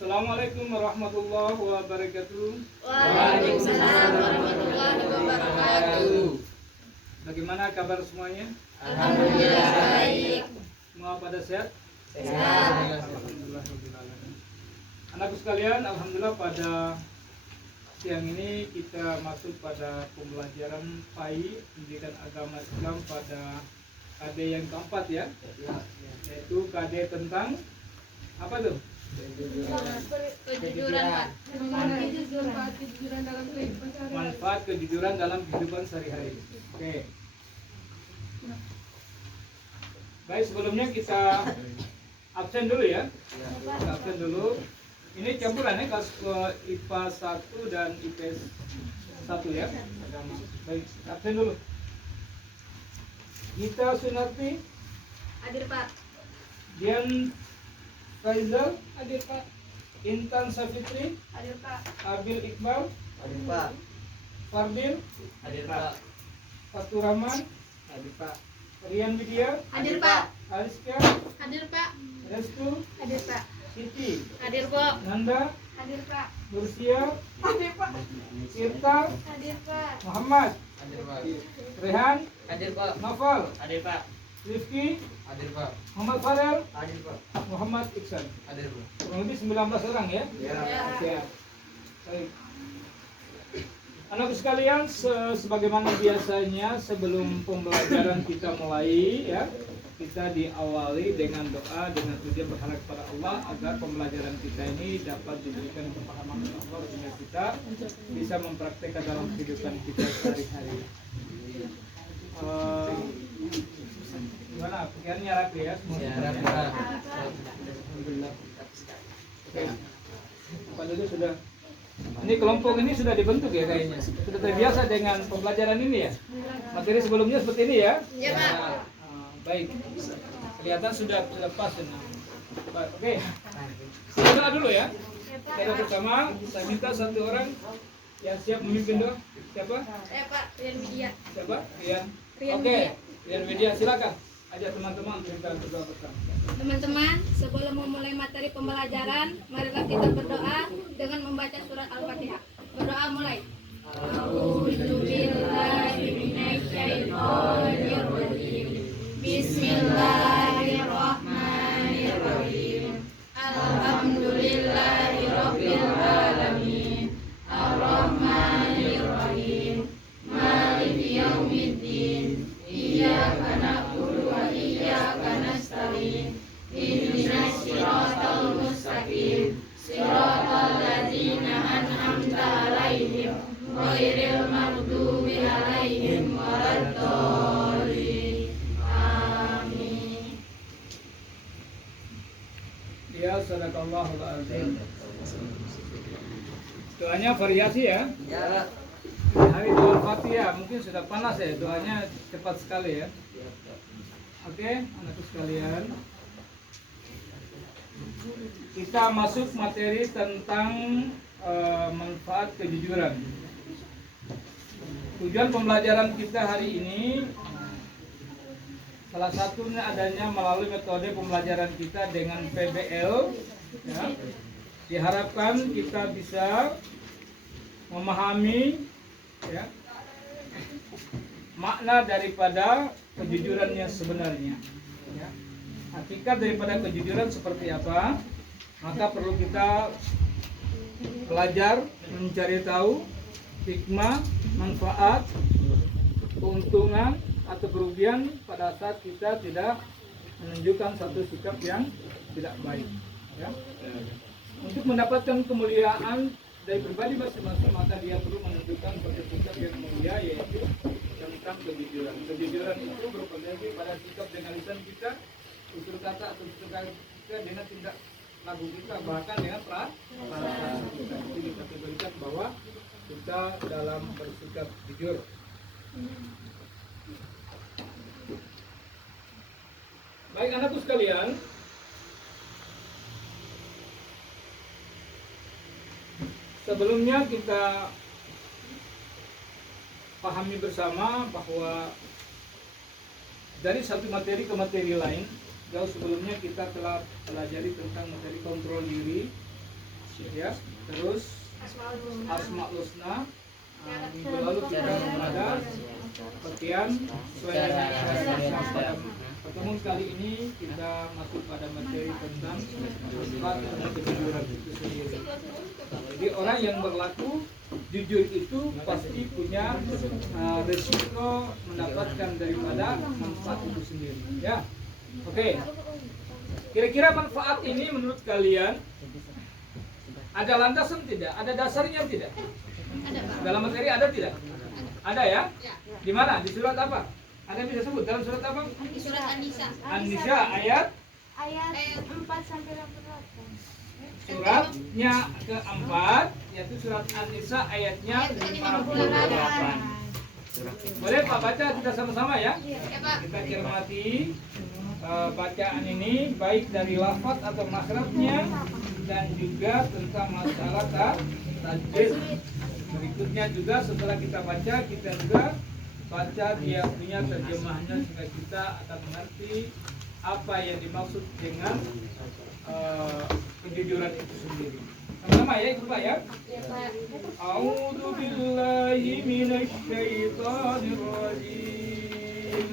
Assalamualaikum warahmatullahi wabarakatuh. Waalaikumsalam warahmatullahi wabarakatuh. Bagaimana kabar semuanya? Alhamdulillah baik. Semua pada sehat? Sehat. Alhamdulillah. Anakku sekalian, alhamdulillah pada siang ini kita masuk pada pembelajaran PAI Pendidikan Agama Islam pada KD yang keempat ya, yaitu KD tentang apa tuh? Manfaat kejujuran dalam kehidupan sehari-hari. Oke. Baik, sebelumnya kita absen dulu ya. Kita absen dulu. Ini campuran ya, kelas IPA 1 dan IPS 1 ya. Baik, absen dulu. Gita Sunarti, Hadir Pak. Dian Faizal, Hadir Pak. Intan Safitri, Hadir Pak. Abil Iqbal, Hadir Pak. Fardil, Hadir Pak. Fatur Rahman, Hadir Pak. Rian Widya, Hadir Pak. Aliska, Hadir Pak. Restu, Hadir Pak. Siti, Hadir Pak. Nanda, Hadir Pak. Nursia, Hadir Pak. Irta, Hadir Pak. Muhammad, Hadir Pak. Rehan, Hadir Pak. Noval, Hadir Pak. Rifki, Hadir Pak. Muhammad Farel, Hadir Pak. Muhammad Iksan. Hadir Pak. Kurang lebih 19 orang ya. Ya. Ya. Baik. Anak sekalian, sebagaimana biasanya sebelum pembelajaran kita mulai ya, kita diawali dengan doa dengan tujuan berharap kepada Allah agar pembelajaran kita ini dapat diberikan kepahaman oleh Allah sehingga kita bisa mempraktekkan dalam kehidupan kita sehari-hari. Gimana? Pikirannya rapi ya semua. Ya, Hadir Pak. Alhamdulillah. Oke. Pak Dodo sudah. Ini kelompok ini sudah dibentuk ya kayaknya. Sudah terbiasa dengan pembelajaran ini ya. Materi sebelumnya seperti ini ya. Ya Pak. Baik. Kelihatan sudah pas ini. Oke. Kita doa dulu ya. Kita bersama. Saya minta satu orang yang siap memimpin doa. Siapa? Ya Pak. Rian Widya. Siapa? Rian. Rian Oke. Widya. Rian Widya, silakan. Ajak teman-teman untuk kita berdoa bersama. Teman-teman, sebelum memulai materi pembelajaran, marilah kita berdoa dengan membaca surat Al-Fatihah. Berdoa mulai. A'udzubillahiminasyaitonirrajim. Bismillahirrahmanirrahim. Alhamdulillahirabbil alamin. Arrahmanirrahim. Maliki yaumiddin. Iyyaka na'budu wa iyyaka nasta'in. Ihdinas siratal mustaqim. Siratal ladzina an'amta 'alaihim ghairil maghdubi 'alaihim waladdallin. Amin. Ya, sadaqallahul azim. Doanya variasi ya. Ya. Hari doa Fatihah mungkin sudah panas ya, doanya cepat sekali ya. Oke, anakku sekalian. Kita masuk materi tentang manfaat kejujuran. Tujuan pembelajaran kita hari ini salah satunya adanya melalui metode pembelajaran kita dengan PBL ya. Diharapkan kita bisa memahami ya, makna daripada kejujurannya sebenarnya ya. Hakikat daripada kejujuran seperti apa, maka perlu kita belajar mencari tahu hikmah, manfaat, keuntungan atau kerugian pada saat kita tidak menunjukkan satu sikap yang tidak baik ya. Untuk mendapatkan kemuliaan dari pribadi masing-masing, maka dia perlu menunjukkan satu sikap yang mulia, yaitu tentang kejujuran. Kejujuran itu berpotensi pada sikap dengan lisan kita, unsur kata atau unsur kata kita, dengan tindak laku kita, bahkan dengan perasaan kita. Jadi kita kategorikan bahwa kita dalam bersikap jujur. Baik anakku sekalian, sebelumnya kita pahami bersama bahwa dari satu materi ke materi lain, jauh sebelumnya kita telah pelajari tentang materi kontrol diri, ya. Terus Asmaul Husna. Minggu lalu kita pada bagian sesuai dengan pada pertemuan kali ini kita masuk pada materi tentang sifat dan kejujuran itu sendiri. Jadi orang yang berlaku jujur itu pasti punya resiko mendapatkan daripada manfaat itu sendiri. Ya, oke. Kira-kira manfaat ini menurut kalian ada landasan tidak? Ada dasarnya tidak? Dalam materi ada tidak? Ada ya? Di mana? Di surat apa? Ada yang bisa sebut dalam surat apa? Di surat An-Nisa. An-Nisa ayat 4 sampai 88. suratnya keempat, yaitu surat An-Nisa ayatnya 58. Boleh Pak baca kita sama-sama ya? Ya, Pak. Kita cermati bacaan ini baik dari lafaz atau makhrajnya dan juga tentang masalah tajwid. Berikutnya juga setelah kita baca, kita juga baca dia punya terjemahnya sehingga kita akan mengerti apa yang dimaksud dengan kejujuran itu sendiri. Sama-sama ya Ibu Pak ya. A'udzu billahi minasy syaithanir rajim.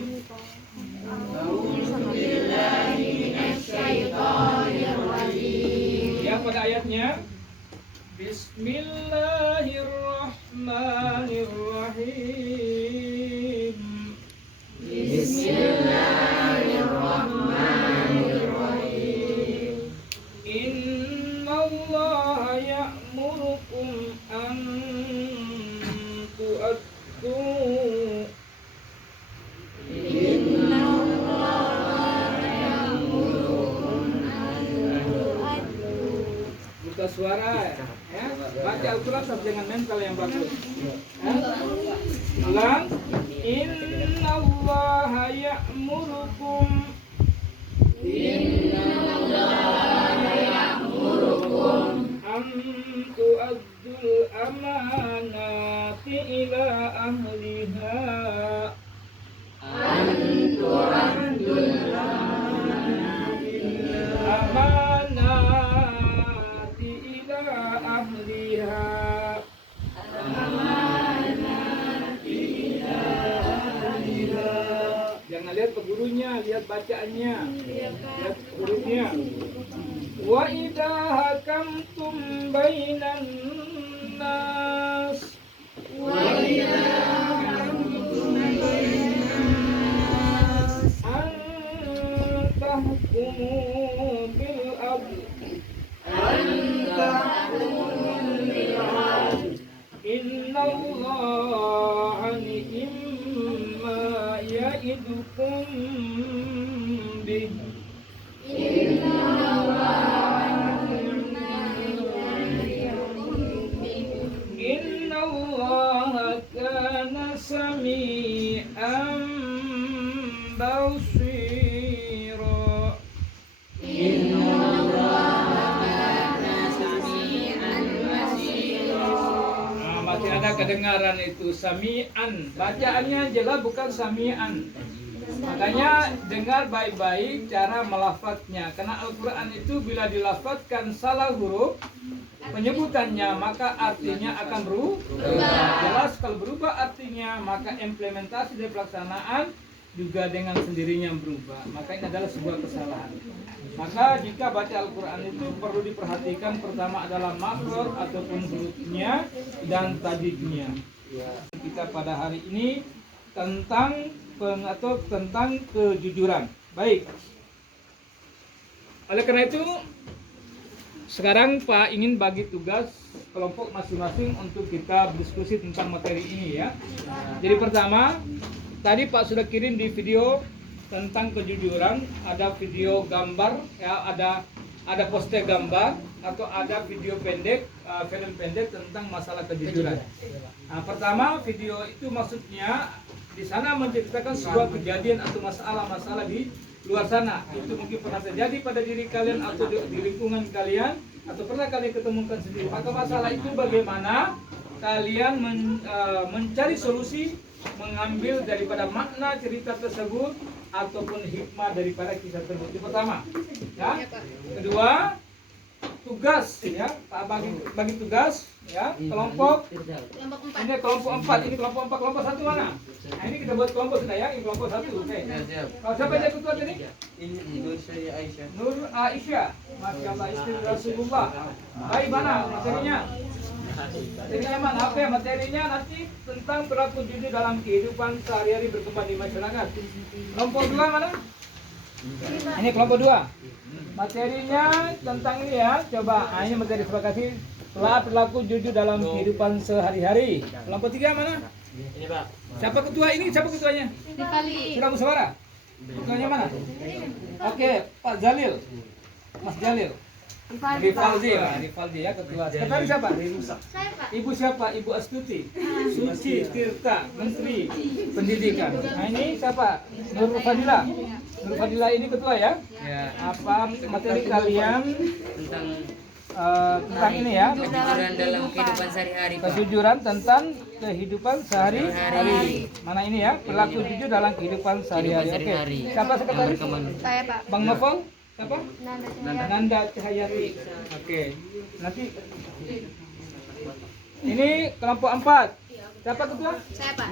A'udzu billahi minasy syaithanir rajim. Ya pada ayatnya Bismillahirrahmanirrahim. Bismillahirrahmanirrahim. Innallaha ya'murukum an tu'addu buka suara ya. Baca Al-Quran dengan mental yang bagus ya. Ulang. Innallaha ya'murukum an tu'addul amanati ila ahliha amanati ila ahliha. Jangan lihat pegurunya, lihat bacaannya, lihat hurufnya. Wa idza hakamtum bainan nas an tahkumu bil adl innallaha ni'ma ya'idukum bih. Innallaha kana sami'an basira. Masih ada kedengaran itu sami'an. Bacaannya jelas bukan sami'an. Makanya dengar baik-baik cara melafadznya. Karena Al-Quran itu bila dilafadzkan salah huruf penyebutannya maka artinya akan berubah. Jelas kalau berubah artinya maka implementasi dan pelaksanaan juga dengan sendirinya berubah. Maka ini adalah sebuah kesalahan. Maka jika baca Al-Quran itu perlu diperhatikan pertama adalah makhraj ataupun hurufnya dan tajwidnya. Kita pada hari ini tentang kejujuran. Baik. Oleh karena itu sekarang Pak ingin bagi tugas kelompok masing-masing untuk kita berdiskusi tentang materi ini ya. Jadi pertama, tadi Pak sudah kirim di video tentang kejujuran, ada video gambar ya, ada poster gambar atau ada video pendek, film pendek tentang masalah kejujuran. Nah, pertama video itu maksudnya di sana menceritakan sebuah kejadian atau masalah-masalah di luar sana. Itu mungkin pernah terjadi pada diri kalian atau di lingkungan kalian atau pernah kalian ketemukan sendiri. Maka masalah itu bagaimana kalian mencari solusi, mengambil daripada makna cerita tersebut ataupun hikmah daripada kisah tersebut. Itu pertama. Ya. Kedua, tugas ya, Pak bagi tugas ya, kelompok. Kelompok 4. Ini kelompok 4, ini kelompok 4, kelompok 1 mana? Nah, ini kita buat kelompok sudah ya, ini kelompok 1. Oke. Siap. Kalau siapa yang ketua tadi? Ini Nur saya Aisyah. Nur Aisyah. Masya Allah, istri Rasulullah. Baik, mana materinya? Materinya mana? Apa ya materinya? Nanti tentang perilaku judi dalam kehidupan sehari-hari berkembang di masyarakat. Kelompok 2 mana? Ini kelompok 2. Materinya tentang ini ya. Coba, ini materi terima kasih. Telah perilaku judi dalam kehidupan sehari-hari. Kelompok 3 mana? Ini Pak. Siapa ketua ini? Siapa ketuanya? Dikali. Sudah musyawarah? Ketuanya mana? Oke, Pak Jalil. Mas Jalil. Rivaldi ya ketua. Sekretaris siapa? Saya Pak. Ibu siapa? Ibu Astuti. Suci Tirta, Menteri Pendidikan. Nah ini siapa? Nur Fadila. Nur Fadila ini ketua ya? Ya. Apa materi kalian tentang ini ya? Kejujuran dalam kehidupan sehari-hari, Pak. Kejujuran tentang kehidupan sehari-hari. Mana ini ya? Perilaku jujur dalam kehidupan sehari-hari. Oke. sehari-hari. Siapa sekretaris? Saya Pak. Bang Nofong? Siapa? Nanda. Nanda Cahayati. Oke. Nanti ini kelompok 4. Siapa ketua? Saya Pak.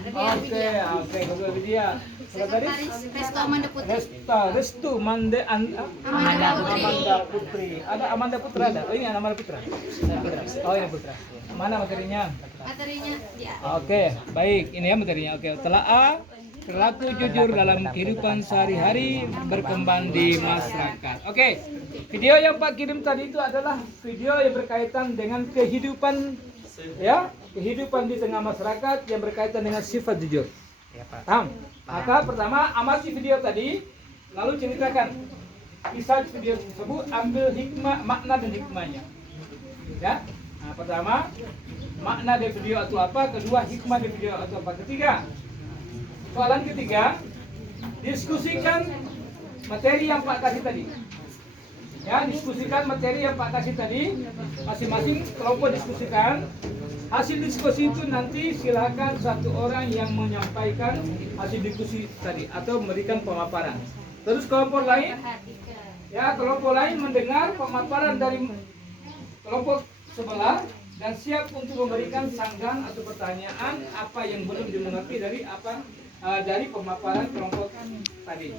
Oke, ketua Widya. Sekretaris? Resto Amanda Putri. Restu Mande Amanda Putri. Amanda Putri. Ada Amanda Putra ada? Oh ini Amanda Putra. Oh ini Putra. Mana materinya? Materinya dia. Oke, baik. Ini ya materinya. Oke, telah perilaku jujur dalam kehidupan sehari-hari berkembang di masyarakat. Oke, video yang Pak kirim tadi itu adalah video yang berkaitan dengan kehidupan ya, kehidupan di tengah masyarakat yang berkaitan dengan sifat jujur. Paham? Maka pertama amati video tadi, lalu ceritakan kisah video tersebut, ambil hikmah, makna dan hikmahnya. Ya. Nah, pertama makna dari video atau apa, kedua hikmah dari video atau apa, ketiga soalan ketiga, diskusikan materi yang Pak kasih tadi. Ya, diskusikan materi yang Pak kasih tadi. Masing-masing kelompok diskusikan. Hasil diskusi itu nanti silakan satu orang yang menyampaikan hasil diskusi tadi atau memberikan pemaparan. Terus kelompok lain, ya kelompok lain mendengar pemaparan dari kelompok sebelah dan siap untuk memberikan sanggahan atau pertanyaan apa yang belum dimengerti dari pemaparan kelompok tadi.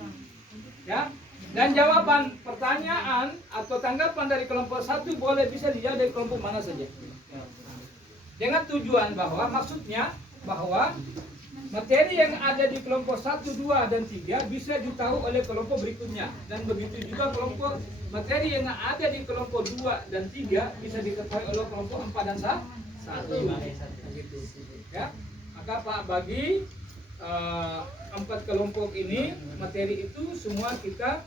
Ya. Dan jawaban pertanyaan atau tanggapan dari kelompok 1 boleh bisa dijawab dari kelompok mana saja. Dengan tujuan bahwa maksudnya bahwa materi yang ada di kelompok 1, 2 dan 3 bisa ditahu oleh kelompok berikutnya, dan begitu juga kelompok materi yang ada di kelompok 2 dan 3 bisa diketahui oleh kelompok 4 dan 1. Begitu. Ya. Maka Pak bagi 4 kelompok ini materi itu semua kita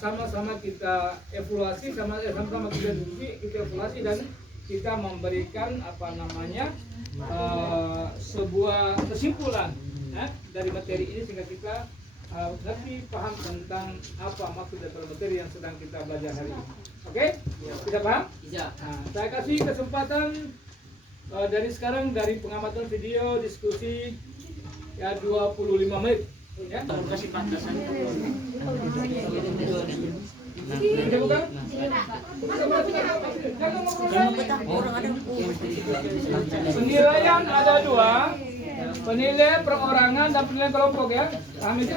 sama-sama kita evaluasi, sama-sama kita diskusi, kita evaluasi dan kita memberikan sebuah kesimpulan dari materi ini sehingga kita lebih paham tentang apa maksud dari materi yang sedang kita belajar hari ini. Oke? Kita paham? Iya. Nah, saya kasih kesempatan dari sekarang dari pengamatan video diskusi ya 25 menit ya. Kasih batasan. Bukan? Penilaian ada 2. Penilaian perorangan dan penilaian kelompok ya. Paham itu?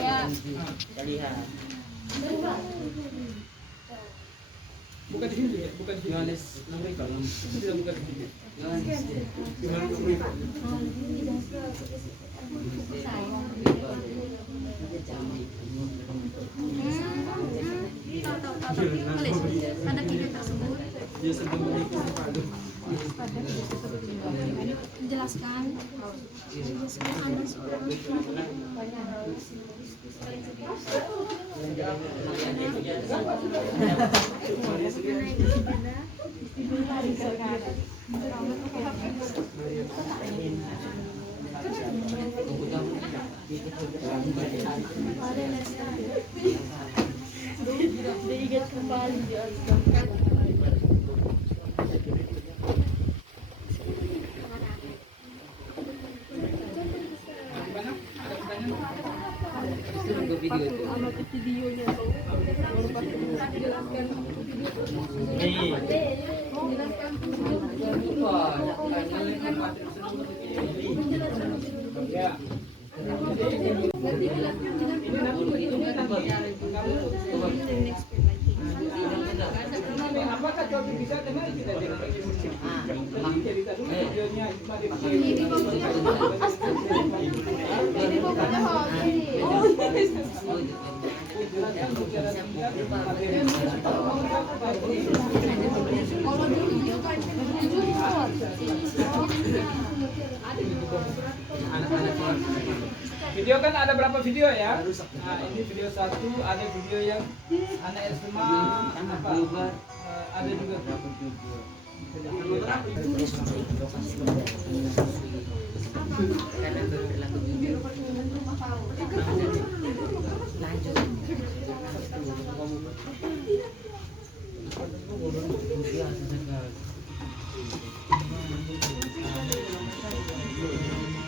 Bukan di sini ya, bukan di sini. Tidak bukan di sini. Pada video tersebut menjelaskan ada seorang diingat kembali Video itu. kalau bisa dengan kita jangan jadi tadi videonya cuma di Ini bukannya hobi. Kalau dulu juga kan jujur. Video kan ada berapa video ya? Nah ini video satu, ada video yang anak SMA apa? Ada juga berapa video? Karena berlaku jujur. Lanjut.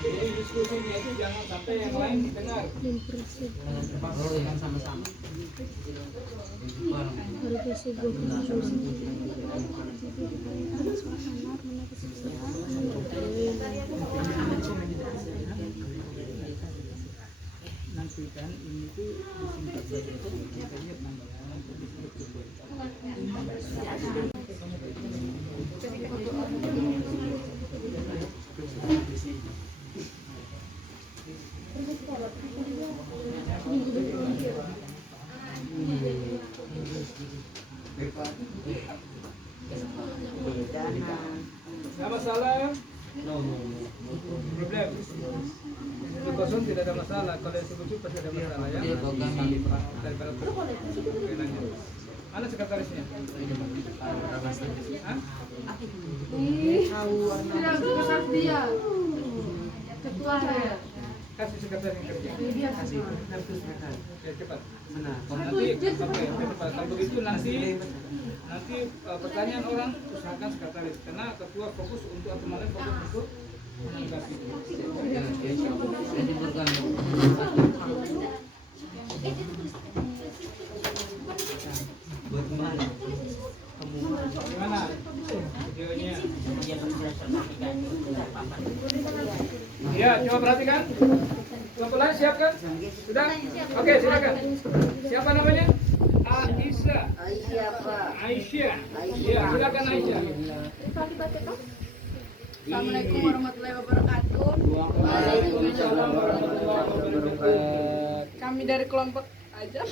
Jadi diskusinya itu jangan sampai yang lain dengar. Sama-sama. Nanti kan ini tuh disingkat saja tuh makanya namanya nggak masalah. Problem. Di kosong tidak ada masalah. Kalau yang sebut pasti ada masalah ya. Daripada pengenannya. Mana sekretarisnya? Hah? Tidak besar dia. Ketua saya. Kasih sekretaris yang kerja. Ya cepat. Nanti oke cepat. Kalau begitu nanti pertanyaan orang usahakan sekretaris karena ketua fokus untuk atau malah fokus untuk menanggapi. Jadi bergabung. Buat kemana? Gimana videonya? Ya, coba perhatikan. Pelan-pelan siapkan? Sudah? Oke, silakan. Siapa namanya? Aisyah. Aisyah. Ya, silakan Aisyah. Assalamualaikum warahmatullahi wabarakatuh. Waalaikumsalam warahmatullahi wabarakatuh. Kami dari kelompok Ajab.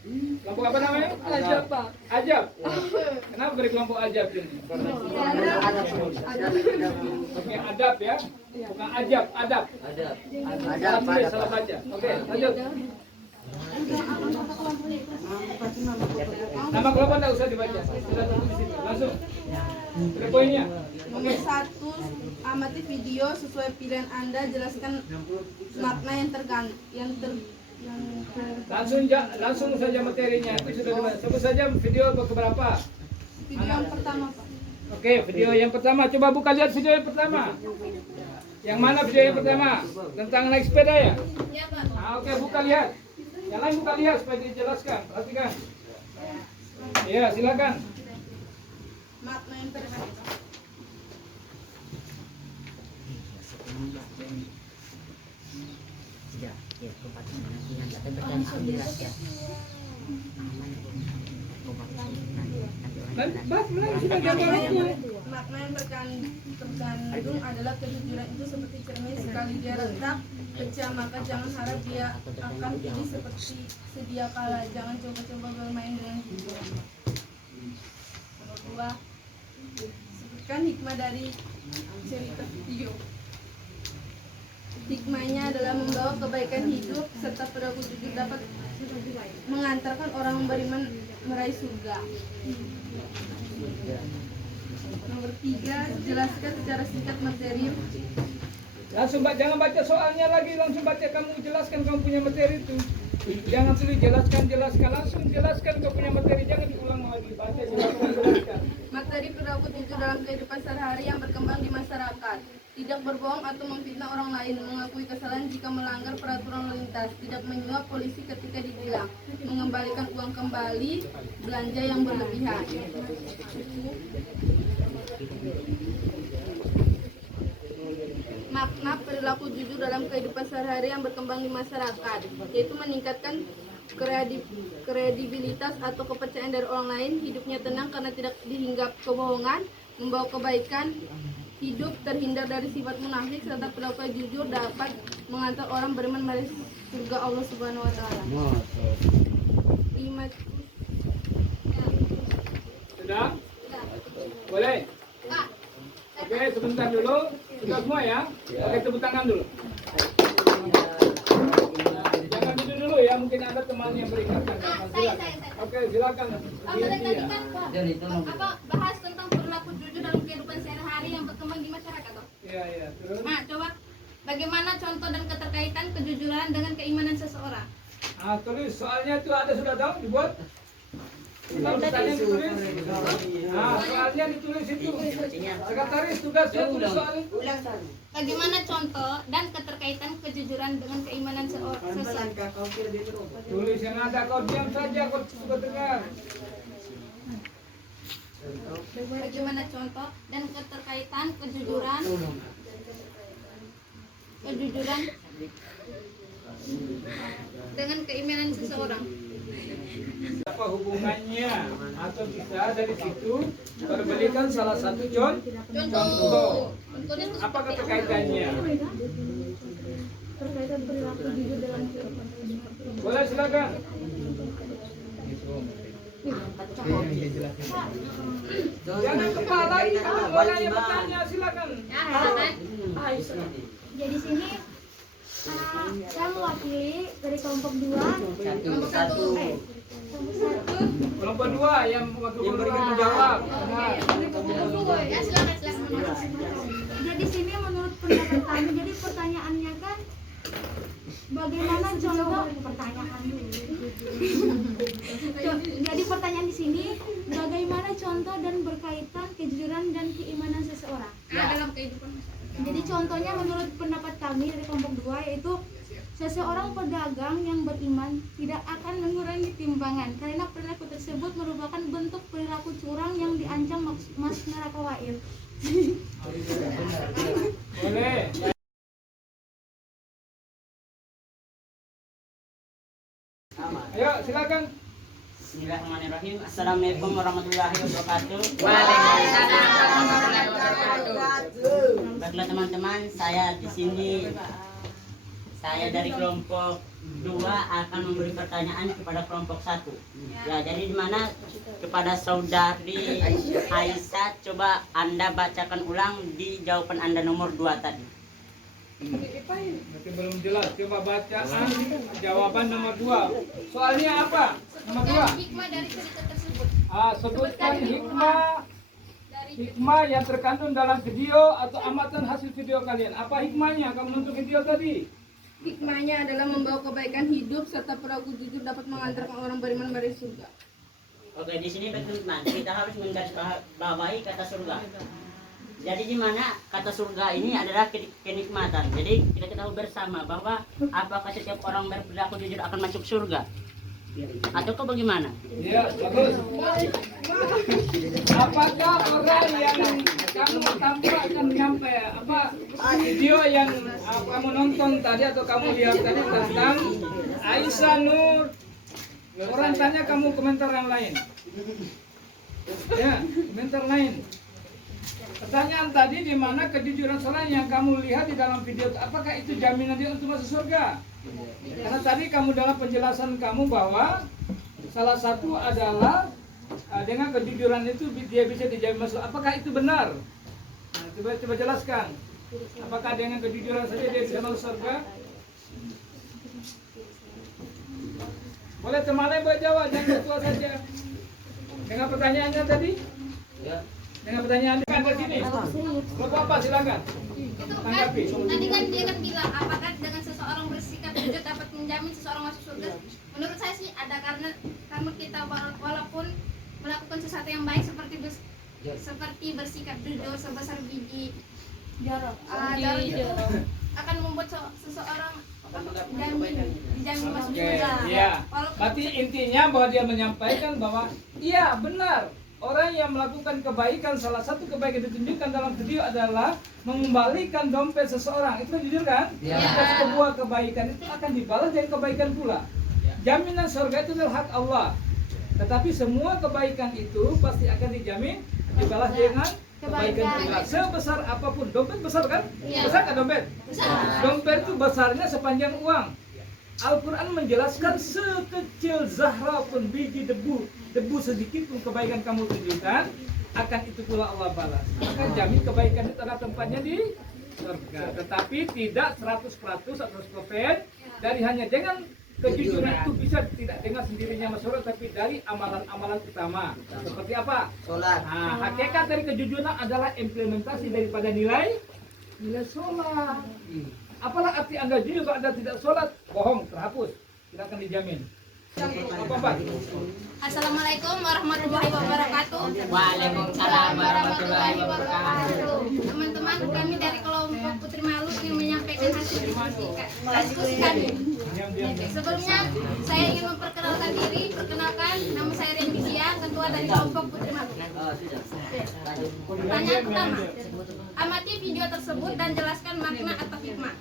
Kelompok apa namanya? Ajab, Pak. Ajab. Kenapa dari kelompok Ajab ini? Oke, adab ya. Bukan ajab, adab. Salah tulis, salah baca. Oke, lanjut. Nama kelompok tidak usah dibaca. Sudah tulis di situ. Langsung. Ada poinnya. Nomor 1, amati video sesuai pilihan Anda, jelaskan makna yang Langsung saja materinya. Itu sudah dibaca. Sebut saja video keberapa? video yang pertama, Pak. Oke, video yang pertama. Coba buka lihat video yang pertama. Yang mana video yang pertama? Tentang naik sepeda ya? Ya, Pak. Oke, buka lihat. Yang lain buka lihat supaya dijelaskan. Perhatikan. Iya, silakan. Makna yang terkait. Makna yang terkandung adalah kejujuran itu seperti cermin, sekali dia retak pecah maka jangan harap dia akan pulih seperti sedia kala. Jangan coba-coba bermain dengan jujur. Nomor 2, sebutkan hikmah dari cerita video. Hikmahnya adalah membawa kebaikan hidup serta perilaku jujur dapat mengantarkan orang beriman meraih surga. Nomor 3, jelaskan secara singkat materi. Langsung jangan baca soalnya lagi, langsung baca. Kamu jelaskan kamu punya materi itu. Jangan tulis jelaskan, langsung jelaskan kau punya materi, jangan diulang lagi. Baca jelaskan. Materi perilaku jujur dalam kehidupan sehari-hari yang berkembang di masyarakat. Tidak berbohong atau memfitnah orang lain, mengakui kesalahan jika melanggar peraturan lalu lintas, tidak menyuap polisi ketika ditilang, mengembalikan uang kembali, belanja yang berlebihan. Makna perilaku jujur dalam kehidupan sehari-hari yang berkembang di masyarakat, yaitu meningkatkan kredibilitas atau kepercayaan dari orang lain, hidupnya tenang karena tidak dihinggap kebohongan, membawa kebaikan, hidup terhindar dari sifat munafik, serta berlaku jujur dapat mengantar orang beriman menuju surga Allah Subhanahu wa taala. 5 Sudah? Boleh? Oke, sebentar dulu. Sudah semua ya? Oke, tepuk tangan dulu. Jangan duduk dulu ya, mungkin ada teman yang beringatkan. Saya. Oke, silakan. Tadi kan Jadi itu bahas tentang perilaku jujur dalam kehidupan sehari-hari yang berkembang di masyarakat toh. Iya, terus. Nah, coba bagaimana contoh dan keterkaitan kejujuran dengan keimanan seseorang? Tulis soalnya itu ada sudah tahu dibuat. Kita tanya ditulis. Soalnya ditulis itu. Sekretaris tugasnya tulis soalnya. Bagaimana contoh dan keterkaitan kejujuran dengan keimanan seseorang? Tulis yang ada, kau diam saja, kau suka dengar. Bagaimana contoh dan keterkaitan kejujuran dengan keimanan seseorang? Apa hubungannya atau kita dari situ berberikan salah satu contoh. Contohnya itu Apa seperti keterkaitannya? Terkaitan perilaku jujur dalam kehidupan. Boleh silakan. Jangan kepala itu, boleh yang bertanya silakan. Jadi sini saya mewakili dari kelompok 2. satu. Kelompok 2 yang menjawab. Benar. Ya, silakan. Jadi sini menurut pendapat kami, jadi pertanyaannya kan bagaimana contoh pertanyaan jadi pertanyaan di sini bagaimana contoh dan berkaitan kejujuran dan keimanan seseorang. Dalam kehidupan masyarakat. Jadi contohnya menurut pendapat kami dari kelompok 2 yaitu seseorang pedagang yang beriman tidak akan mengurangi timbangan karena perilaku tersebut merupakan bentuk perilaku curang yang diancam masuk neraka wail. Boleh. Ayo silakan. Bismillahirrahmanirrahim. Assalamualaikum warahmatullahi wabarakatuh. Baiklah teman-teman, saya di sini dari kelompok 2 akan memberi pertanyaan kepada kelompok 1. Ya, jadi di mana kepada saudari Aisyah, coba Anda bacakan ulang di jawaban Anda nomor 2 tadi. Masih belum jelas. Coba bacaan jawaban nomor 2. Soalnya apa? Nomor 2. Hikmah dari cerita tersebut. Sebutkan hikmah yang terkandung dalam video atau amatan hasil video kalian. Apa hikmahnya kamu nonton video tadi? Hikmahnya adalah membawa kebaikan hidup serta perilaku jujur dapat mengantarkan orang beriman menuju surga. Oke, di sini betul teman. Kita harus menggarisbawahi kata surga. Jadi di mana kata surga ini adalah kenikmatan. Jadi kita ketahui bersama bahwa apakah setiap orang berperilaku jujur akan masuk surga? Atau bagaimana? Iya, bagus. Apakah orang yang kamu tampakkan sampai video yang kamu nonton tadi atau kamu lihat tadi tentang Aisyah Nur? Orang tanya kamu komentar yang lain. Ya, komentar lain. Pertanyaan tadi di mana kejujuran seorang yang kamu lihat di dalam video, apakah itu jaminan dia untuk masuk surga? Karena tadi kamu dalam penjelasan kamu bahwa salah satu adalah dengan kejujuran itu dia bisa dijamin masuk. Apakah itu benar? Nah, coba jelaskan. Apakah dengan kejujuran saja dia bisa masuk surga? Boleh teman lain boleh jawab, jangan ketua saja. Dengan pertanyaannya tadi? Ya. Dengan pertanyaan kan ke sini. Bapak silakan. Itu kan Tanggapi. tadi kan dia kan bilang apakah dengan seseorang bersikap jujur dapat menjamin seseorang masuk surga? Menurut saya sih ada karena kita walaupun melakukan sesuatu yang baik seperti bersikap jujur sebesar biji jarak itu akan membuat seseorang dijamin masuk surga. Iya. Walaupun Berarti intinya bahwa dia menyampaikan bahwa iya benar. Orang yang melakukan kebaikan, salah satu kebaikan ditunjukkan dalam video adalah mengembalikan dompet seseorang. Itu kan jujur kan? Ya. Atas sebuah kebaikan itu akan dibalas dengan kebaikan pula. jaminan surga itu adalah hak Allah. Tetapi semua kebaikan itu pasti akan dijamin dibalas dengan kebaikan juga. Sebesar apapun, dompet besar kan? Iya. Besar kan dompet? Besar. Dompet itu besarnya sepanjang uang. Al-Quran menjelaskan sekecil zahra pun biji debu sedikit pun kebaikan kamu tunjukkan, akan itu pula Allah balas. Maka jamin kebaikan itu ada tempatnya di surga. Tetapi tidak 100% atau 100% dari hanya dengan kejujuran itu bisa tidak dengan sendirinya masuk, tapi dari amalan-amalan utama. Seperti apa? Sholat. Nah, hakikat dari kejujuran adalah implementasi daripada nilai sholat. Apalah arti Anda jujur kalau Anda tidak sholat? Bohong, terhapus, tidak akan dijamin. Apa Pak? Assalamualaikum warahmatullahi wabarakatuh. Waalaikumsalam warahmatullahi wabarakatuh. Teman-teman, kami dari kelompok Putri Malu ingin menyampaikan hasil diskusi kami. Sebelumnya, saya ingin memperkenalkan diri. Perkenalkan, nama saya Rendidia, ketua dari kelompok Putri Malu. Pertanyaan pertama, amati video tersebut dan jelaskan makna atau hikmah.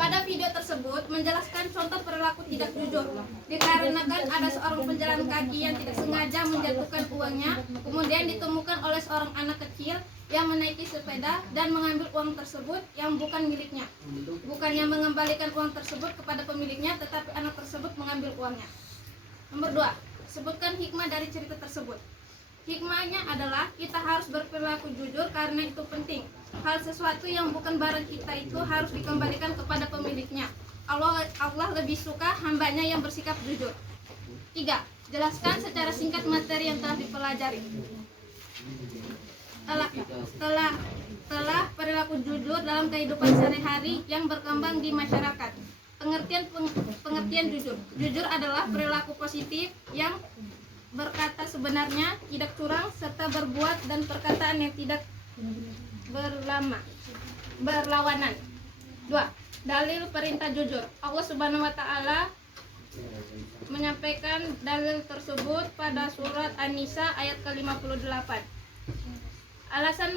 Pada video tersebut menjelaskan contoh perilaku tidak jujur, dikarenakan ada seorang penjalan kaki yang tidak sengaja menjatuhkan uangnya, kemudian ditemukan oleh seorang anak kecil yang menaiki sepeda dan mengambil uang tersebut yang bukan miliknya. Bukannya mengembalikan uang tersebut kepada pemiliknya, tetapi anak tersebut mengambil uangnya. Nomor 2, sebutkan hikmah dari cerita tersebut. Hikmahnya adalah kita harus berperilaku jujur karena itu penting. Hal sesuatu yang bukan barang kita itu harus dikembalikan kepada pemiliknya. Allah lebih suka hambanya yang bersikap jujur. 3. Jelaskan secara singkat materi yang telah dipelajari. Telah perilaku jujur dalam kehidupan sehari-hari yang berkembang di masyarakat. Pengertian jujur. Jujur adalah perilaku positif yang berkata sebenarnya, tidak curang, serta berbuat dan perkataan yang tidak berlawanan. 2. Dalil perintah jujur. Allah Subhanahu wa taala menyampaikan dalil tersebut pada surat An-Nisa ayat ke-58. Alasan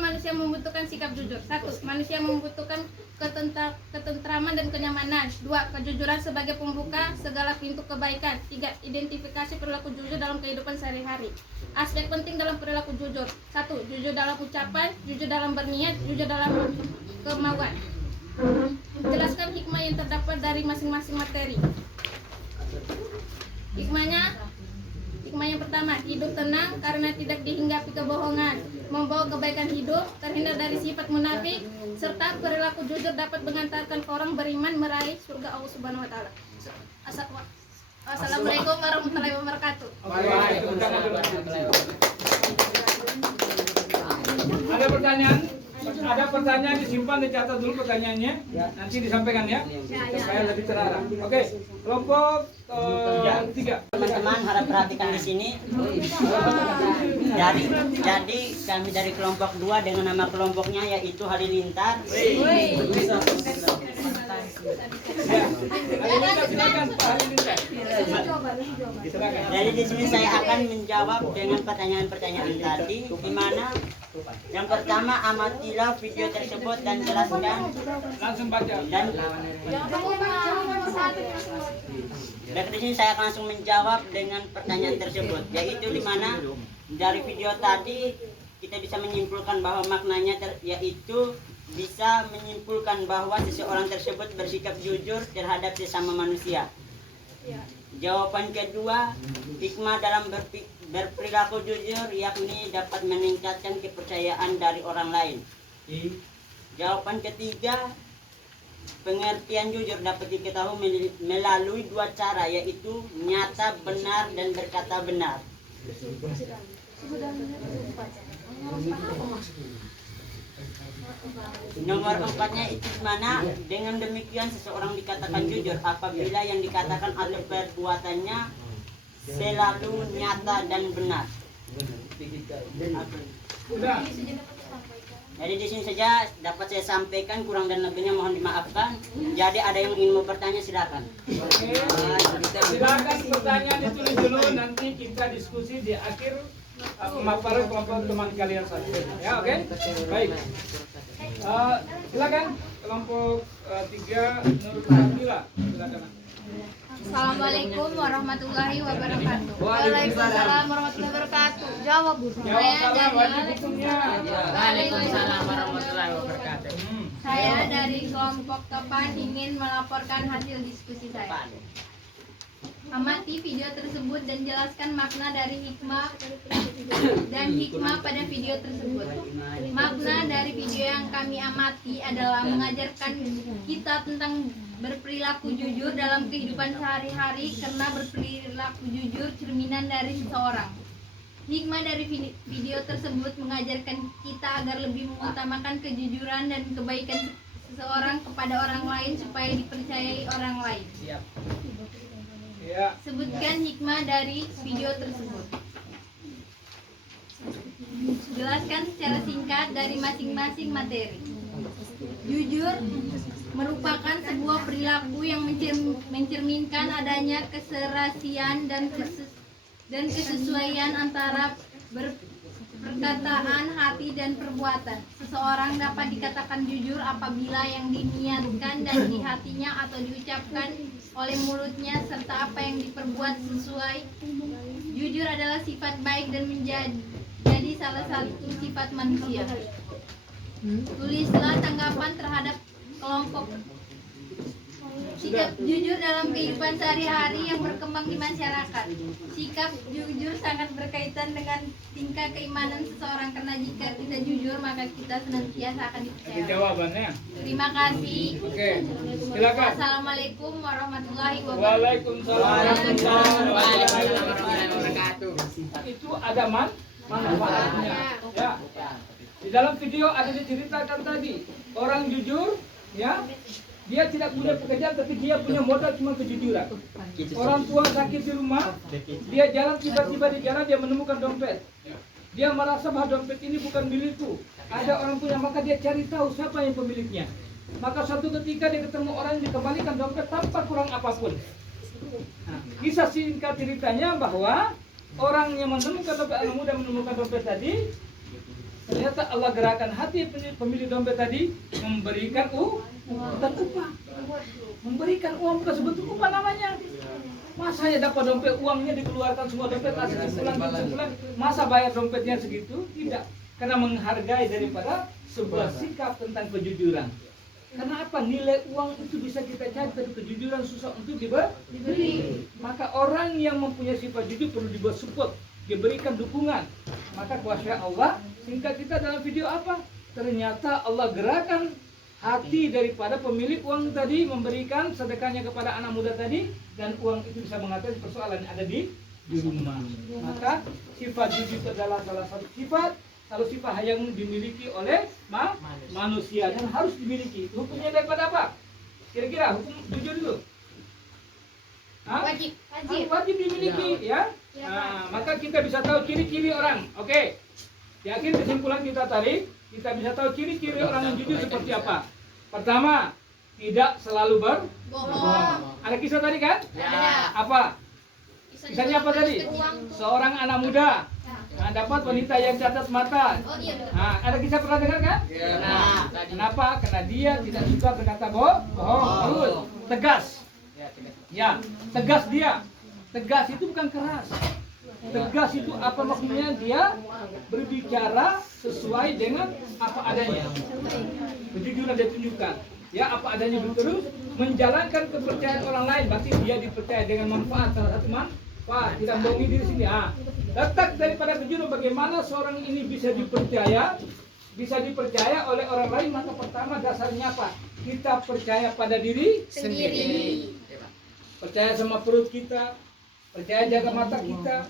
manusia membutuhkan sikap jujur. 1. Manusia membutuhkan ketentraman dan kenyamanan. 2. Kejujuran sebagai pembuka segala pintu kebaikan. 3. Identifikasi perilaku jujur dalam kehidupan sehari-hari. Aspek penting dalam perilaku jujur. 1. Jujur dalam ucapan, jujur dalam berniat, jujur dalam kemauan. Jelaskan hikmah yang terdapat dari masing-masing materi. Hikmah yang pertama, hidup tenang karena tidak dihinggapi kebohongan, membawa kebaikan hidup, terhindar dari sifat munafik, serta perilaku jujur dapat mengantarkan orang beriman meraih surga Allah Subhanahu wa taala. Assalamualaikum warahmatullahi wabarakatuh. Ada pertanyaan? Ada pertanyaan disimpan, dicatat dulu pertanyaannya, nanti disampaikan ya, supaya lebih terarah. Oke, kelompok 3. Teman-teman harap perhatikan di sini. Jadi kami dari kelompok 2 dengan nama kelompoknya yaitu Halilintar. Jadi di sini saya akan menjawab dengan pertanyaan-pertanyaan tadi, di mana yang pertama, amatilah video tersebut dan jelaskan. Langsung baca. Dan di sini saya akan langsung menjawab dengan pertanyaan tersebut, yaitu di mana dari video tadi kita bisa menyimpulkan bahwa maknanya yaitu bisa menyimpulkan bahwa seseorang tersebut bersikap jujur terhadap sesama manusia. Jawaban kedua, hikmah dalam berperilaku jujur yakni dapat meningkatkan kepercayaan dari orang lain. Jawaban ketiga, pengertian jujur dapat diketahui melalui 2 cara, yaitu nyata benar dan berkata benar. Nomor 4-nya itu mana? Dengan demikian seseorang dikatakan jujur apabila yang dikatakan atau perbuatannya selalu nyata dan benar. Jadi di sini saja dapat saya sampaikan, kurang dan lebihnya mohon dimaafkan. Jadi ada yang ingin mau bertanya silakan. Silakan pertanyaan ditulis dulu, nanti kita diskusi di akhir pemaparan kelompok teman kalian saja. Ya, oke? Baik. Silakan kelompok 3 Nur Fadila. Silakan. Assalamualaikum warahmatullahi wabarakatuh. Waalaikumsalam warahmatullahi wabarakatuh. Jawab Bu. Jawab salah wajib hukumnya. Waalaikumsalam warahmatullahi wabarakatuh. Saya dari kelompok Topan ingin melaporkan hasil diskusi saya. Amati video tersebut dan jelaskan makna dari hikmah pada video tersebut. Makna dari video yang kami amati adalah mengajarkan kita tentang berperilaku jujur dalam kehidupan sehari-hari, karena berperilaku jujur cerminan dari seseorang. Hikmah dari video tersebut mengajarkan kita agar lebih mengutamakan kejujuran dan kebaikan seseorang kepada orang lain supaya dipercayai orang lain. Siap. Ya. Sebutkan hikmah dari video tersebut. Jelaskan secara singkat dari masing-masing materi. Jujur merupakan sebuah perilaku yang mencerminkan adanya keserasian dan kesesuaian antara perkataan, hati, dan perbuatan. Seseorang dapat dikatakan jujur apabila yang diniatkan dan di hatinya atau diucapkan oleh mulutnya serta apa yang diperbuat sesuai. Jujur adalah sifat baik dan menjadi salah satu sifat manusia. Tulislah tanggapan terhadap kelompok. Sikap jujur dalam kehidupan sehari-hari yang berkembang di masyarakat. Sikap jujur sangat berkaitan dengan tingkah keimanan seseorang, karena jika kita jujur maka kita senantiasa akan Nanti dipercayai. jawabannya. Terima kasih. Oke. Silakan. Assalamualaikum warahmatullahi wabarakatuh. Waalaikumsalam warahmatullahi wabarakatuh. Itu ada manfaatnya. Ya. Di dalam video ada diceritakan tadi, orang jujur, ya, dia tidak punya pekerjaan tapi dia punya modal cuma kejujuran. Orang tua sakit di rumah, dia jalan tiba-tiba di jalan dia menemukan dompet. Dia merasa bahwa dompet ini bukan milikku. Ada orang punya, maka dia cari tahu siapa yang pemiliknya. Maka suatu ketika dia ketemu orang yang dikembalikan dompet tanpa kurang apapun. Nah, kisah singkat ceritanya bahwa orang yang menemukan dompet, anak muda menemukan dompet tadi, ternyata Allah gerakan hati pemilik dompet tadi memberikan bukan upah, memberikan uang bukan sebentuk upah namanya. Masa ya dapat dompet, uangnya dikeluarkan semua dompet asli sebulan, masa bayar dompetnya segitu? Tidak, karena menghargai daripada sebuah sikap tentang kejujuran. Karena apa? Nilai uang itu bisa kita cari, tapi kejujuran susah untuk diberi. Maka orang yang mempunyai sifat jujur perlu dibuat support, diberikan dukungan. Maka kuasa Allah, singkat kita dalam video apa? Ternyata Allah gerakan hati daripada pemilik uang tadi memberikan sedekahnya kepada anak muda tadi, dan uang itu bisa mengatasi persoalan yang ada di rumah. Maka sifat jujur itu adalah salah satu sifat yang dimiliki oleh manusia dan harus dimiliki. Hukumnya daripada apa? Kira-kira hukum jujur dulu. Wajib dimiliki, ya. Nah, maka kita bisa tahu ciri-ciri orang. Oke. Yakin kesimpulan kita tarik, kita bisa tahu ciri-ciri orang yang jujur seperti apa. Pertama, tidak selalu berbohong. Ada kisah tadi kan? Ada. Apa? Kisahnya apa tadi? Seorang anak muda dapat wanita yang cacat mata. Oh iya. Nah, ada kisah pernah dengar kan? Nah, kenapa? Karena dia tidak suka berkata bohong. Terus tegas. Ya, tegas dia. Tegas itu bukan keras. Tegas itu apa maksudnya? Dia berbicara sesuai dengan apa adanya. Kejujuran dia tunjukkan. Ya, apa adanya terus menjalankan kepercayaan orang lain. Berarti dia dipercaya dengan manfaat. Salah satu manfaat. Tidak bohongi diri sendiri. Letak daripada kejujuran bagaimana seorang ini bisa dipercaya oleh orang lain. Maka pertama dasarnya apa? Kita percaya pada diri sendiri. Percaya sama perut kita, percaya jaga mata kita,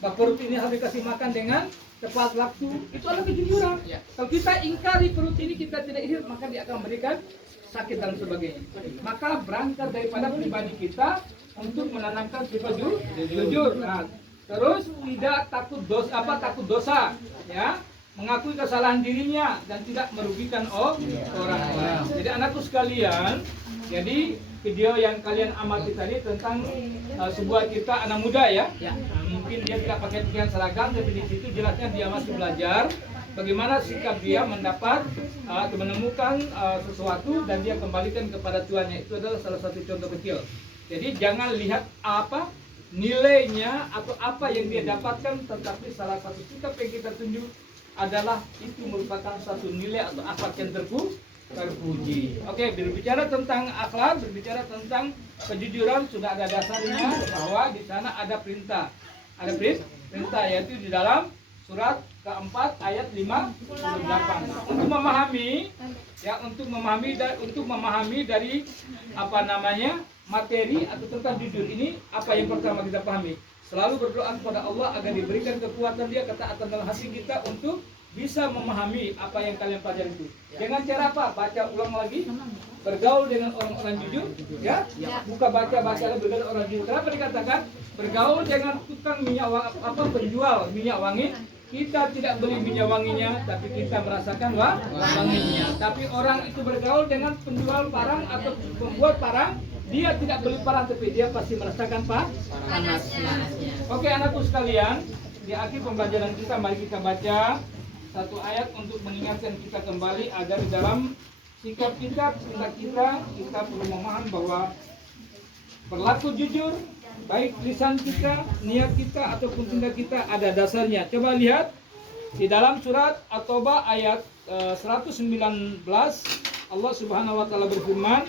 bahwa perut ini harus dikasih makan dengan tepat waktu. Itu adalah kejujuran. Kalau kita ingkari perut ini, kita tidak hidup, maka dia akan memberikan sakit dan sebagainya. Maka berangkat daripada pribadi kita untuk menanamkan sifat jujur. Nah, terus tidak takut dosa, ya, mengakui kesalahan dirinya dan tidak merugikan orang lain. Jadi anakku sekalian, jadi video yang kalian amati tadi tentang sebuah kita anak muda, ya. Mungkin dia tidak pakai pakaian seragam, tapi di situ jelasnya dia masih belajar. bagaimana sikap dia mendapat atau menemukan sesuatu dan dia kembalikan kepada tuannya. Itu adalah salah satu contoh kecil. Jadi jangan lihat apa nilainya atau apa yang dia dapatkan, tetapi salah satu sikap yang kita tunjuk adalah itu merupakan satu nilai atau akhlak yang terpuji. Oke, berbicara tentang akhlak, berbicara tentang kejujuran, sudah ada dasarnya bahwa di sana ada perintah. Ada perintah, yaitu di dalam surat keempat ayat 58. Untuk memahami dari apa namanya materi atau tentang jujur ini, apa yang pertama kita pahami? Selalu berdoa kepada Allah agar diberikan kekuatan dia, ketaatan dalam hati kita untuk bisa memahami apa yang kalian pelajari itu. Dengan cara apa? Baca ulang lagi, bergaul dengan orang-orang jujur, ya. Buka baca lagi bergaul dengan orang jujur. Kenapa dikatakan bergaul dengan tukang minyak wangi, penjual minyak wangi? Kita tidak beli minyak wanginya, tapi kita merasakan wanginya. Tapi orang itu bergaul dengan penjual parang atau pembuat parang, dia tidak beli parang, tapi dia pasti merasakan panasnya. Oke, anakku sekalian, di akhir pembelajaran kita mari kita baca satu ayat untuk mengingatkan kita kembali agar di dalam sikap kita, tindak kita perlu memahami bahwa berlaku jujur, baik lisan kita, niat kita ataupun tindak kita ada dasarnya. Coba lihat di dalam surat At-Taubah ayat 119, Allah Subhanahu wa taala berfirman,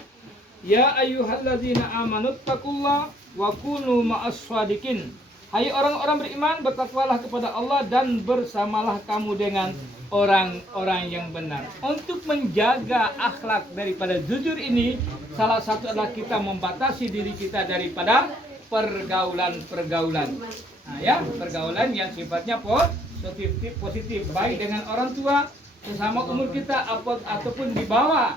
"Ya ayyuhalladzina amanu taqullaha wa kunu ma'as shadiqin." Hai orang-orang beriman, bertakwalah kepada Allah dan bersamalah kamu dengan orang-orang yang benar. Untuk menjaga akhlak daripada jujur ini, salah satu adalah kita membatasi diri kita daripada pergaulan-pergaulan. Nah, ya, pergaulan yang sifatnya positif, baik dengan orang tua, sesama umur kita ataupun di bawah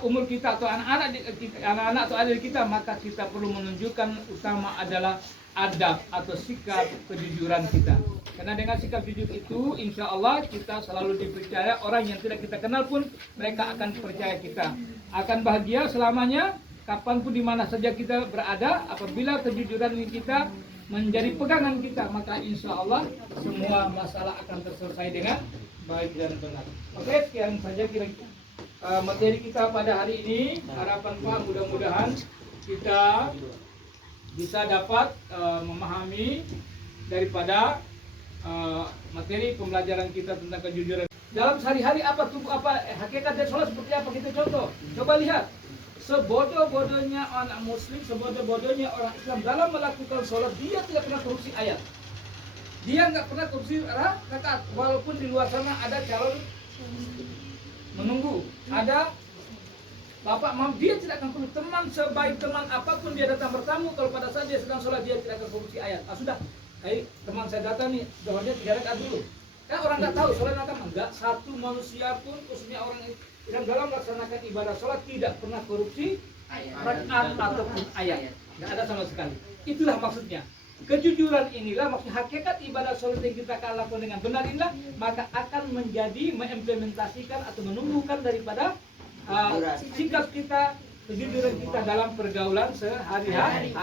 umur kita atau anak-anak atau adik kita, maka kita perlu menunjukkan utama adalah adab atau sikap kejujuran kita. Karena dengan sikap jujur itu, insya Allah kita selalu dipercaya. Orang yang tidak kita kenal pun mereka akan percaya kita. Akan bahagia selamanya, kapanpun di mana saja kita berada. Apabila kejujuran ini kita menjadi pegangan kita, maka insya Allah semua masalah akan terselesai dengan baik dan benar. Oke, sekian saja kira-kira materi kita pada hari ini. Harapan Pak, mudah-mudahan kita bisa dapat memahami daripada materi pembelajaran kita tentang kejujuran. Dalam sehari-hari hakikat dari sholat seperti apa kita contoh. Coba lihat, sebodoh-bodohnya anak muslim, sebodoh-bodohnya orang Islam dalam melakukan sholat, dia tidak pernah korupsi ayat. Dia nggak pernah korupsi rakaat, walaupun di luar sana ada calon menunggu, ada bapak mam, dia tidak akan korupsi. Teman sebaik teman apapun dia datang bertamu, kalau pada saat dia sedang sholat dia tidak akan korupsi ayat. Sudah, teman saya datang nih, doanya 3 rakaat dulu. Kan orang nggak tahu sholat apa, enggak satu manusia pun, khususnya orang yang dalam melaksanakan ibadah sholat tidak pernah korupsi rakaat ataupun ayat. Nggak ada sama sekali. Itulah maksudnya. Kejujuran inilah maksud hakikat ibadah sholat yang kita lakukan dengan benar inilah, maka akan menjadi mengimplementasikan atau menumbuhkan daripada sikap kita, kejujuran kita dalam pergaulan sehari-hari.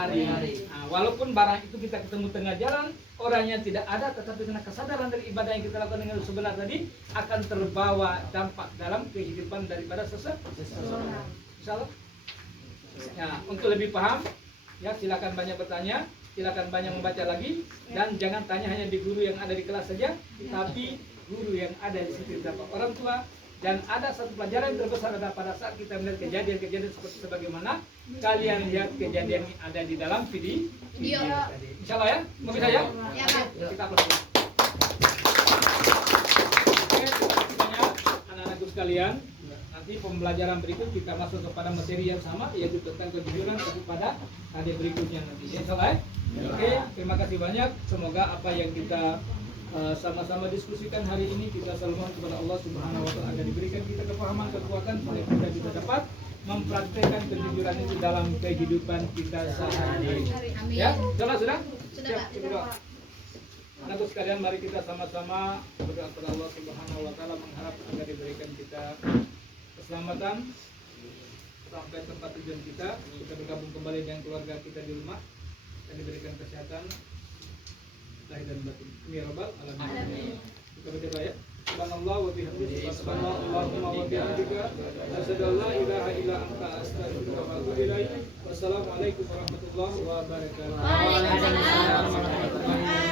Walaupun barang itu kita ketemu tengah jalan, orangnya tidak ada, tetapi karena kesadaran dari ibadah yang kita lakukan dengan sebenar tadi akan terbawa dampak dalam kehidupan daripada seseorang. Insyaallah. Ya, untuk lebih paham, ya silakan banyak bertanya, silakan banyak membaca lagi, dan jangan tanya hanya di guru yang ada di kelas saja, tapi guru yang ada di sekitar orang tua. Dan ada satu pelajaran yang terbesar adalah pada saat kita melihat kejadian-kejadian seperti sebagaimana kalian lihat kejadian yang ada di dalam video tadi. Insya Allah ya, mau bisa ya? Ya, Pak. Kita aplaus. Oke, banyak anak-anakku sekalian. Nanti pembelajaran berikut kita masuk kepada materi yang sama, yaitu tentang kejujuran kepada adik berikutnya nanti. Insya Allah ya? Oke, terima kasih banyak. Semoga apa yang kita sama-sama diskusikan hari ini kita selalu mohon kepada Allah Subhanahu wa taala agar diberikan kita kepahaman, kekuatan sehingga kita bisa dapat mempraktekkan kejujuran itu dalam kehidupan kita sehari-hari. Ya, sudah? Sudah, Siap, Pak. kita doa. Anak sekalian, mari kita sama-sama berdoa kepada Allah Subhanahu wa taala mengharap agar diberikan kita keselamatan sampai tempat tujuan kita bergabung kembali dengan keluarga kita di rumah dan diberikan kesehatan lahir dan batin. Amin ya rabbal alamin. Kita berdoa ya. subhanallah wa bihamdihi subhanallahumma wa bihamdika asyhadu an la ilaha illa anta astaghfiruka wa atubu ilaik. Wassalamualaikum warahmatullahi wabarakatuh. Waalaikumsalam warahmatullahi wabarakatuh.